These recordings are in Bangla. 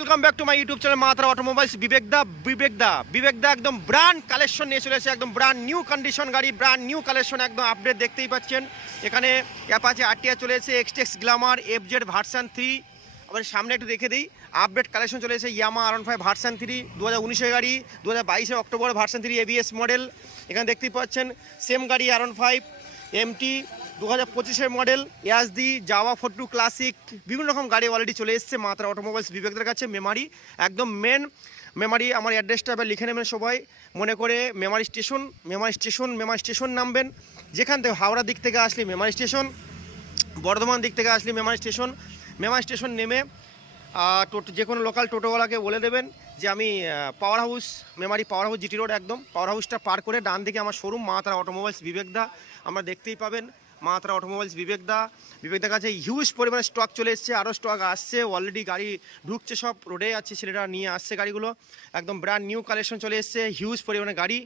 Welcome back to my YouTube channel মাত্রা অটোমোবাইলস। বিবেকদা একদম ব্র্যান্ড কালেকশন নিয়ে চলে এসেছে, একদম ব্র্যান্ড নিউ কন্ডিশন গাড়ি, ব্র্যান্ড নিউ কালেকশন, একদম আপডেট দেখতেই পাচ্ছেন। এখানে অ্যাপাচি আরটিআর চলে এসেছে, এক্সটেক্স গ্ল্যামার এফজেড ভার্সন 3। আবার সামনে একটু দেখে দিই, আপডেট কালেকশন চলে এসেছে ইয়ামা R15 ভার্সন 3 2019-এর গাড়ি, 2022-এর অক্টোবর ভার্সন 3 এবিএস মডেল। এখানে দেখতেই পাচ্ছেন সেম গাড়ি R15 এমটি 2025-এর মডেল, ইয়াজদি জাভা 42 ক্লাসিক, বিভিন্ন রকম গাড়ি অলরেডি চলে এসেছে মাত্রা অটোমোবাইলস বিবেকদের কাছে। মেমারি একদম মেন মেমারি, আমার অ্যাড্রেসটা এবার লিখে নেবেন সবাই মনে করে। মেমারি স্টেশন নামবেন। যেখান থেকে হাওড়া দিক থেকে আসলে মেমারি স্টেশন, বর্ধমান দিক থেকে আসলে মেমারি স্টেশন নেমে টোটো, যে কোনো লোকাল টোটোওয়ালাকে বলে দেবেন যে আমি Memari power house GT road, একদম পাওয়ার হাউসটা পার করে ডান দিকে আমার শোরুম মাত্রা অটোমোবাইলস বিবেকদা, আমরা দেখতেই পাবেন মাত্রা অটোমোবাইলস বিবেকদার কাছে হিউজ পরিমাণে স্টক চলে এসছে, আরও স্টক আসছে, অলরেডি গাড়ি ঢুকছে, সব রোডে আছে, ছেলেরা নিয়ে আসছে গাড়িগুলো। একদম ব্র্যান্ড নিউ কালেকশন চলে এসছে, হিউজ পরিমাণে গাড়ি,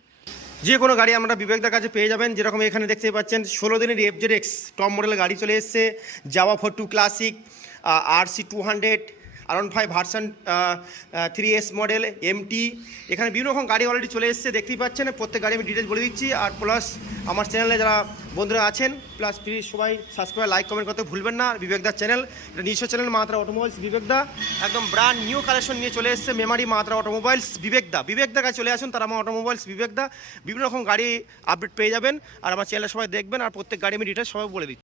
যে কোনো গাড়ি আমরা বিবেকদার কাছে পেয়ে যাবেন। যেরকম এখানে দেখতে পাচ্ছেন 16 দিনের এফজেড টপ মডেলের গাড়ি চলে এসছে, Jawa 42 classic, RC 200 R15 version 3S model MT. এখানে বিভিন্ন রকম গাড়ি অলরেডি চলে এসছে, দেখতেই পাচ্ছেন। প্রত্যেক গাড়ি আমি ডিটেলস বলে দিচ্ছি। আর প্লাস আমার চ্যানেলে যারা বন্ধুরা আছেন, প্লাস প্লিজ সবাই সাবস্ক্রাইব লাইক কমেন্ট করতে ভুলবেন না। বিবেকদার চ্যানেল, এটা নিজস্ব চ্যানেল মাত্রা অটোমোবাইলস বিবেকদা, একদম ব্র্যান্ড নিউ কালেকশন নিয়ে চলে এসছে মেমারি মাত্রা অটোমোবাইলস বিবেকদার কাছে চলে আসুন। তারা আমার অটোমোবাইলস বিবেকদা, বিভিন্ন রকম গাড়ি আপডেট পেয়ে যাবেন। আর আমার চ্যানেলে সবাই দেখবেন, আর প্রত্যেক গাড়ি আমি ডিটেলস সবাই বলে দিচ্ছি।